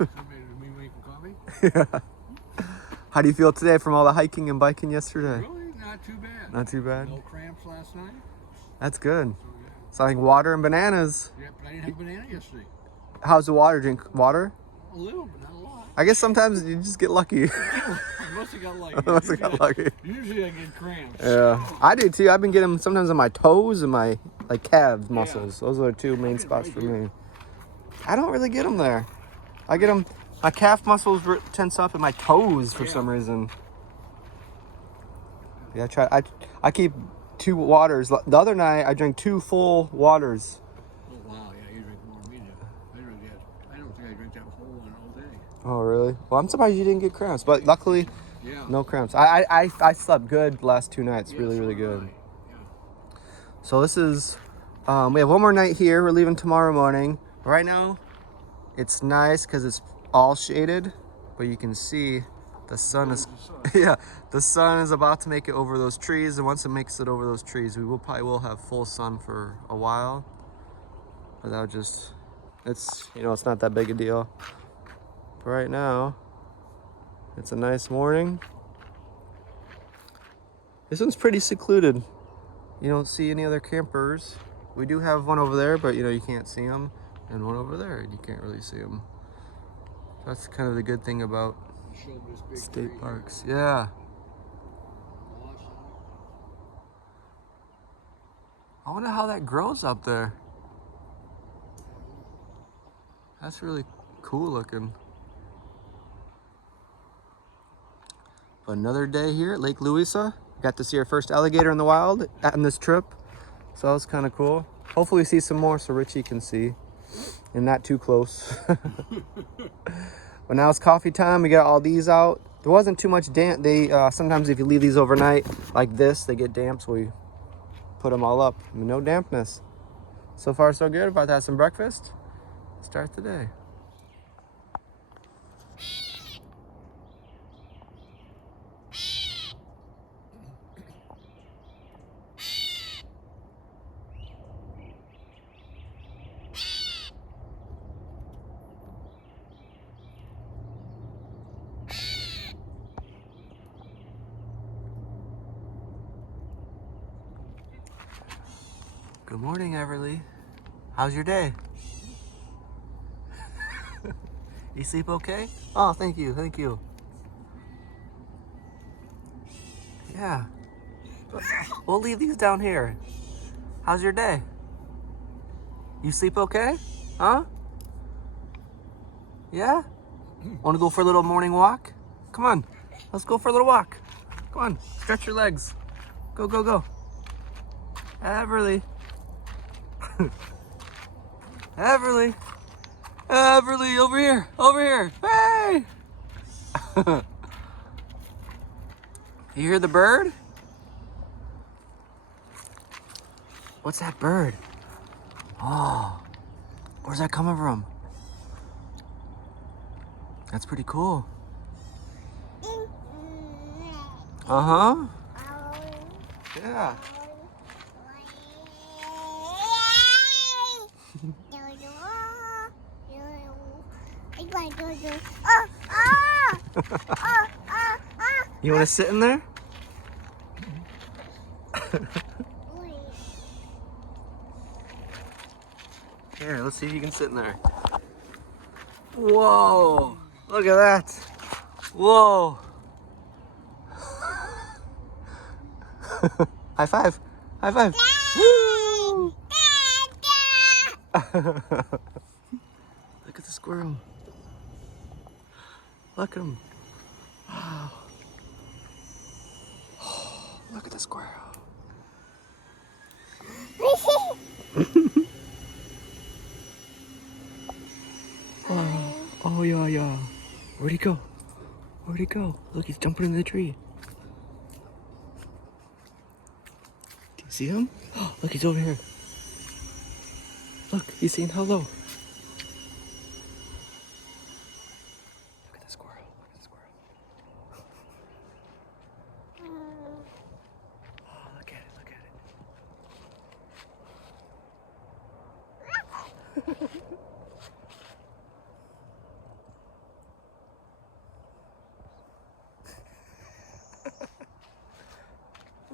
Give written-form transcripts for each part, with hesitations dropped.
Me making coffee? Yeah. How do you feel today from all the hiking and biking yesterday? Really? Not too bad. Not too bad? No cramps last night. That's good. So, yeah. It's like water and bananas. Yeah, but I didn't have a banana yesterday. How's the water? Drink water? A little, but not a lot. I guess sometimes you just get lucky. I must have got lucky. Must have got lucky. Usually I get cramps. Yeah, I do too. I've been getting them sometimes on my toes and my calves muscles. Those are the two main spots for me. I don't really get them there. I get them. My calf muscles tense up in my toes for some reason. Yeah, I keep 2 waters. The other night I drank 2 full waters. Oh wow, yeah, you drink more than we do. I don't think I drink that whole one all day. Oh really? Well, I'm surprised you didn't get cramps, but luckily, no cramps. I slept good the last 2 nights. Really good. Yeah. So this is, we have one more night here. We're leaving tomorrow morning. Right now, it's nice because it's all shaded, but you can see the sun is, the sun is about to make it over those trees. And once it makes it over those trees, we probably will have full sun for a while. But that'll just, it's not that big a deal. But right now, it's a nice morning. This one's pretty secluded. You don't see any other campers. We do have one over there, but you can't see them. And one over there, you can't really see them. That's kind of the good thing about state parks. Yeah. I wonder how that grows up there. That's really cool looking. But another day here at Lake Louisa. Got to see our first alligator in the wild on this trip. So that was kind of cool. Hopefully see some more so Richie can see. And not too close. But now it's coffee time. We got all these out. There wasn't too much damp. They sometimes if you leave these overnight like this, they get damp. So we put them all up. No dampness. So far so good. About to have some breakfast. Start the day. Good morning, Everly. How's your day? You sleep okay? Oh, thank you. Yeah. We'll leave these down here. How's your day? You sleep okay? Huh? Yeah? Want to go for a little morning walk? Come on. Let's go for a little walk. Come on. Stretch your legs. Go. Everly. Everly, over here. Hey! You hear the bird? What's that bird? Oh, where's that coming from? That's pretty cool. Uh-huh. Yeah. You want to sit in there? Here, let's see if you can sit in there. Whoa! Look at that! Whoa! High five! High five! Woo! Look at the squirrel. Look at him. Wow. Oh, look at the squirrel. Oh, yeah. Where'd he go? Look, he's jumping in the tree. Do you see him? Oh, look, he's over here. Look, he's saying hello. Look at the squirrel. Oh, look at it.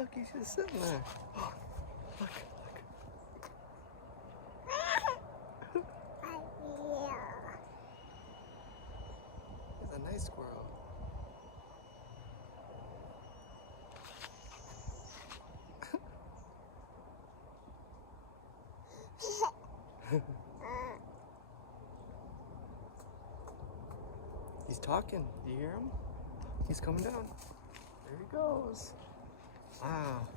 Look, he's just sitting there. Look. He's a nice squirrel. He's talking. Do you hear him? He's coming down. There he goes. Wow.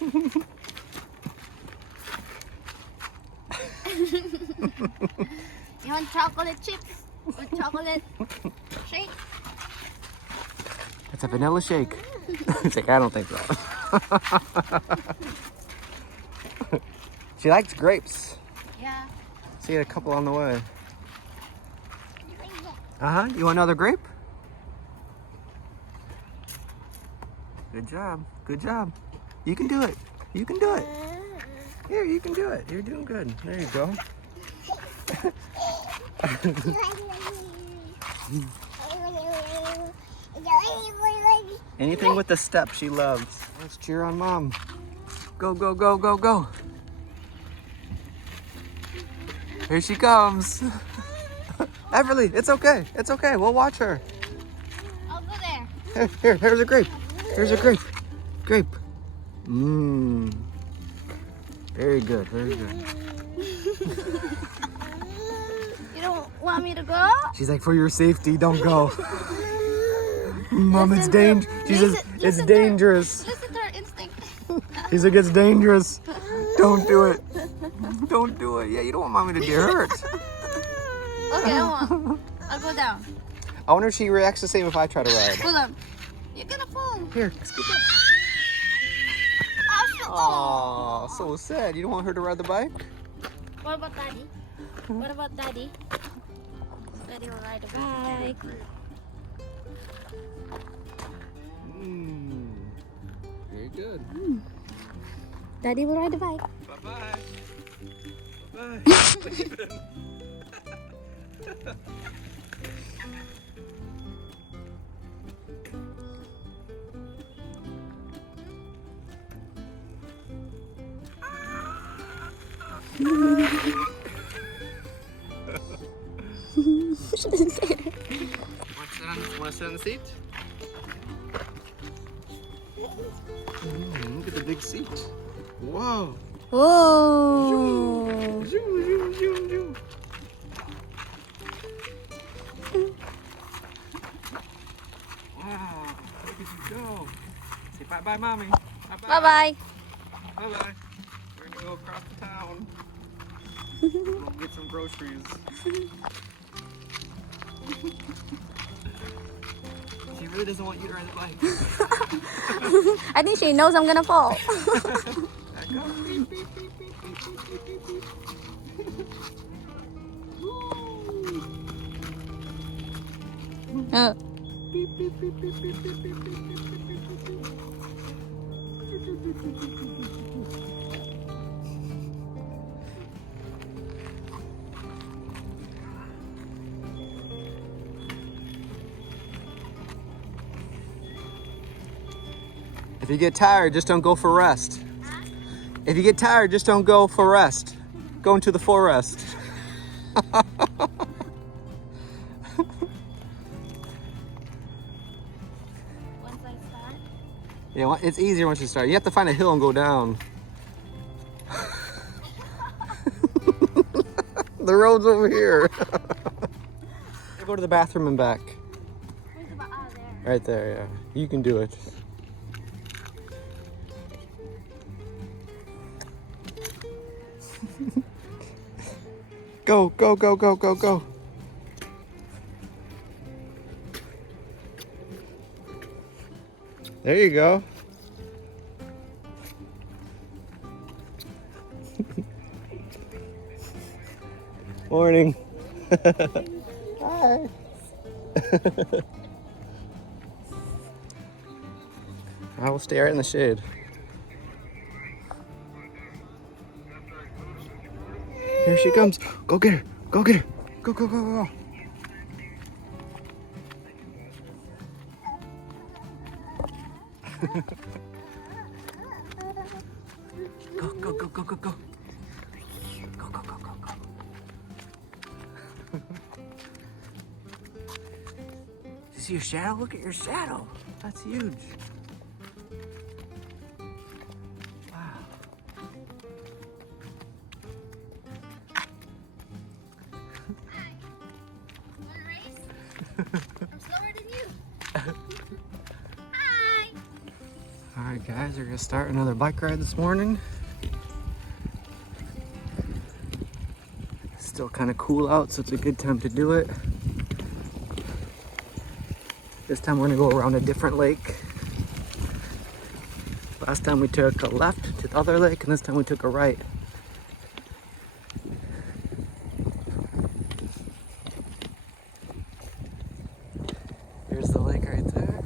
You want chocolate chips or chocolate shake? It's a vanilla shake. He's like, I don't think so. She likes grapes. Yeah. See, a couple on the way. Uh-huh. You want another grape? Good job. Good job. You can do it. You can do it. Here, you can do it. You're doing good. There you go. Anything with the step she loves. Let's cheer on Mom. Go, go, go, go, go. Here she comes. Everly, it's okay. It's okay. We'll watch her. I'll go there. Here's a grape. Here's a grape. Grape. Mmm. Very good, very good. You don't want me to go? She's like, for your safety, don't go. Mom, it's dangerous. She says, it's dangerous. Listen to her instinct. She's like, it's dangerous. Don't do it. Don't do it. Yeah, you don't want Mommy to get hurt. Okay, I won't. I'll go down. I wonder if she reacts the same if I try to ride. Hold on. You're gonna fall. Here, scoop up. Aw, so sad. You don't want her to ride the bike? What about Daddy? What about Daddy? Daddy will ride the bike. Very good. Daddy will ride the bike. Bye-bye. Bye. Want to sit on the seat? Look at the big seat. Whoa. Whoa. Zoom, zoom, zoom, zoom. Wow, look at you go. Say bye-bye, Mommy. Bye-bye. Bye-bye. Bye-bye. We're gonna go across the town. We'll get some groceries. She really doesn't want you to ride the bike. I think she knows I'm gonna fall. Back up. Beep, beep, beep, beep, beep, beep, beep, beep. Uh. Beep, beep, beep, beep, beep, beep, beep, beep, beep, beep, beep, beep. If you get tired, just don't go for rest. If you get tired, just don't go for rest. Go into the forest. Once I start. Yeah, it's easier once you start. You have to find a hill and go down. The road's over here. Go to the bathroom and back. Where's the there? Right there, yeah. You can do it. Go, go, go, go, go, go. There you go. Morning. Hi. I will stay right in the shade. Here she comes. Go get her. Go get her. Go, go, go, go, go. Go, go, go, go, go, go. Go, go, go, go, go. You see your shadow? Look at your shadow. That's huge. Wow. Wanna race? I'm slower than you. Hi. All right, guys, we're gonna start another bike ride this morning. Still kind of cool out, so it's a good time to do it. This time we're gonna go around a different lake. Last time we took a left to the other lake, and this time we took a right. Here's the lake right there.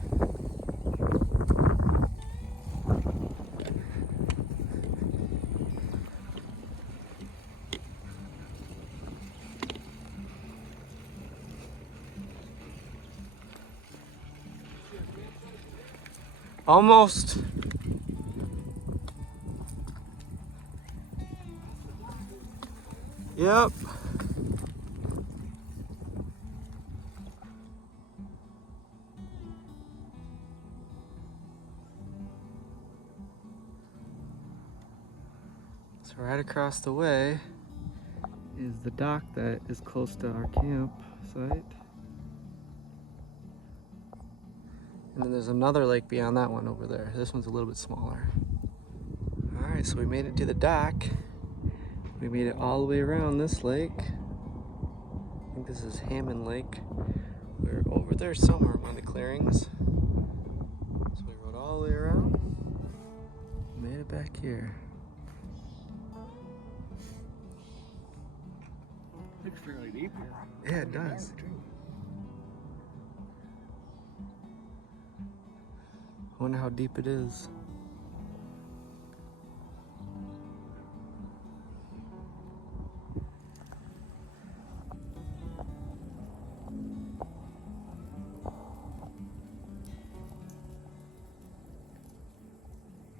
Almost. Yep. So right across the way is the dock that is close to our campsite. And then there's another lake beyond that one over there. This one's a little bit smaller. All right, so we made it to the dock. We made it all the way around this lake. I think this is Hammond Lake. We're over there somewhere among the clearings. So we rode all the way around. Made it back here. Looks fairly deep here. Yeah, it does. I wonder how deep it is.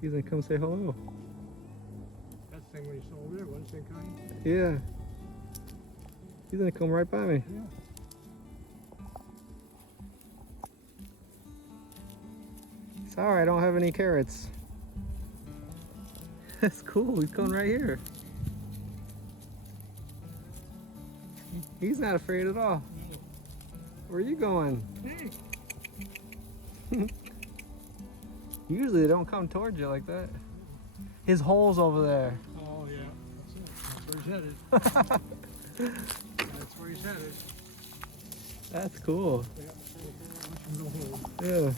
He's gonna come say hello. That's the thing when you saw over there, wasn't it, Connie? Yeah. He's gonna come right by me. Yeah. Sorry, I don't have any carrots. That's cool, he's coming right here. He's not afraid at all. Where are you going? Hey. Usually they don't come towards you like that. His hole's over there. Oh, yeah. That's it. That's where he's headed. That's where he's headed. That's cool. Yeah. Watch him go home. Yeah.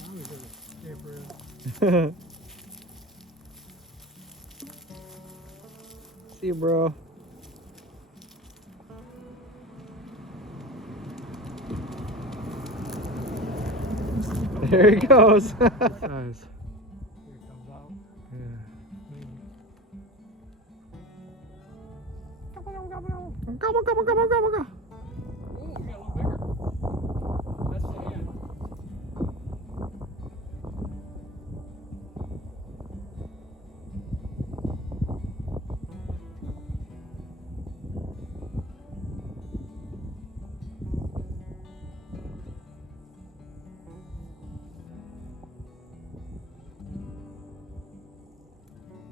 Now he's gonna scamper in. See you, bro. There he goes. Nice. Here it comes out. Yeah. Come on, come on. Come on, come on, come on, come on, come on. Oh, we got a little bigger. That's the hand.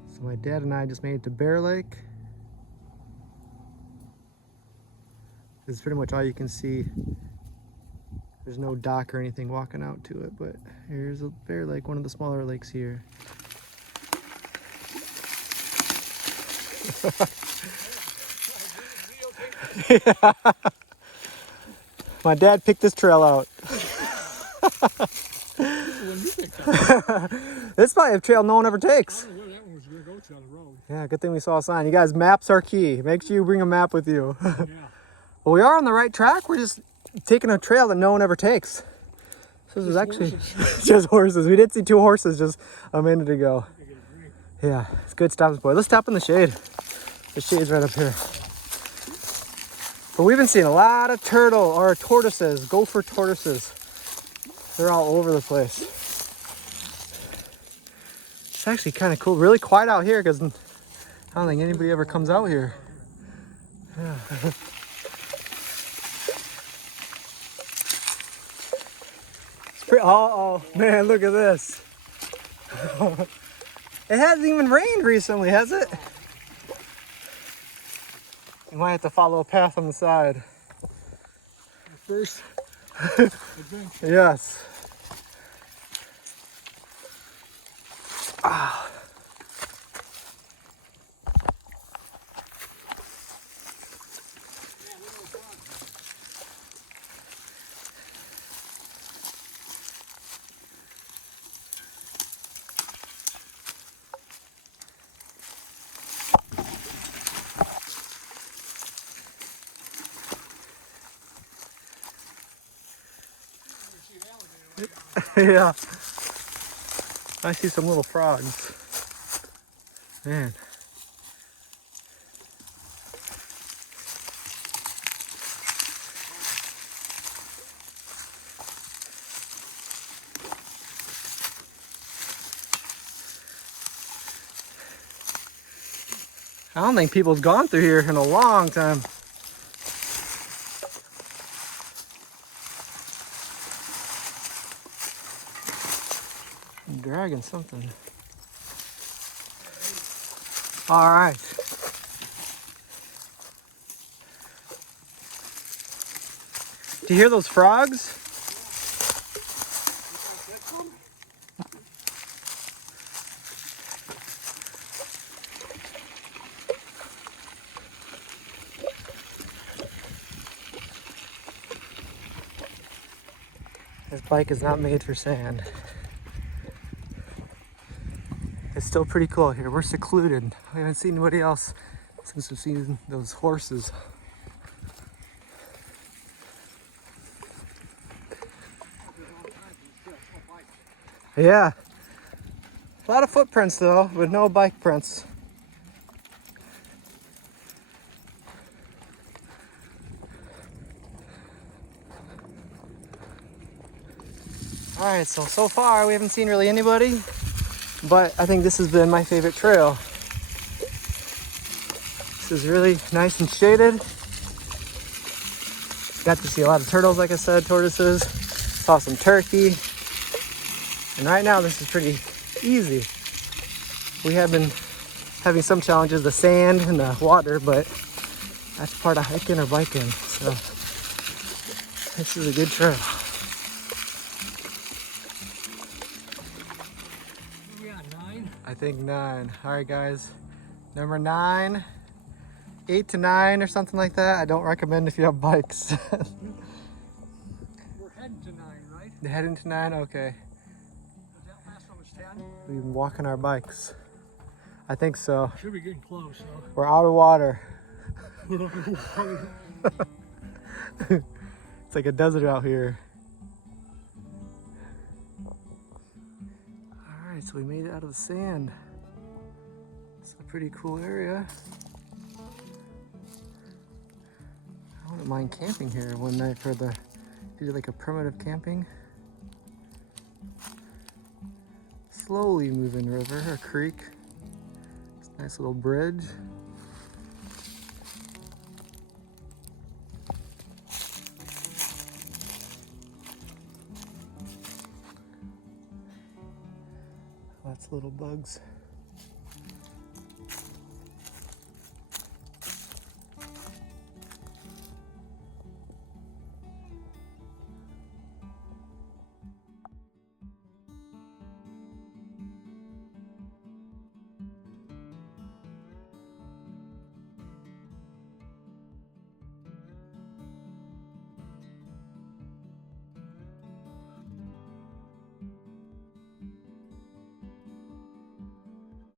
So my dad and I just made it to Bear Lake. This is pretty much all you can see. There's no dock or anything walking out to it, but here's a Bear Lake, one of the smaller lakes here. Yeah. My dad picked this trail out. This is probably a trail no one ever takes. I don't know where that one was going to go to on the road. Yeah, good thing we saw a sign. You guys, maps are key. Make sure you bring a map with you. Yeah. Well, we are on the right track. We're just taking a trail that no one ever takes. So this is actually just horses. We did see 2 horses just a minute ago. I get a drink. Yeah, it's good stopping point. Let's stop in the shade. The shade's right up here. But we've been seeing a lot of turtle or tortoises, gopher tortoises. They're all over the place. It's actually kind of cool. Really quiet out here because I don't think anybody ever comes out here. Yeah. It's pretty, oh man, look at this. It hasn't even rained recently, has it? You might have to follow a path on the side. First adventure. Yes. Ah. Yeah. I see some little frogs. Man. I don't think people's gone through here in a long time. I'm dragging something. All right. Do you hear those frogs? This bike is not made for sand. It's still pretty cool here. We're secluded. We haven't seen anybody else since we've seen those horses. Yeah. A lot of footprints though, but no bike prints. All right, so far we haven't seen really anybody, but I think this has been my favorite trail. This is really nice and shaded. Got to see a lot of turtles, like I said, tortoises. Saw some turkey. And right now this is pretty easy. We have been having some challenges, the sand and the water, but that's part of hiking or biking. So this is a good trail. We got 9. I think 9. All right, guys. Number 9, 8 to 9 or something like that. I don't recommend if you have bikes. We're heading to 9, right? Heading to 9, okay. That last one was 10? We've been walking our bikes. I think so. Should be getting close, huh? We're out of water. It's like a desert out here. All right, so we made it out of the sand. It's a pretty cool area. I wouldn't mind camping here one night for the, do like a primitive camping. Slowly moving river or creek. It's a nice little bridge. Lots of little bugs.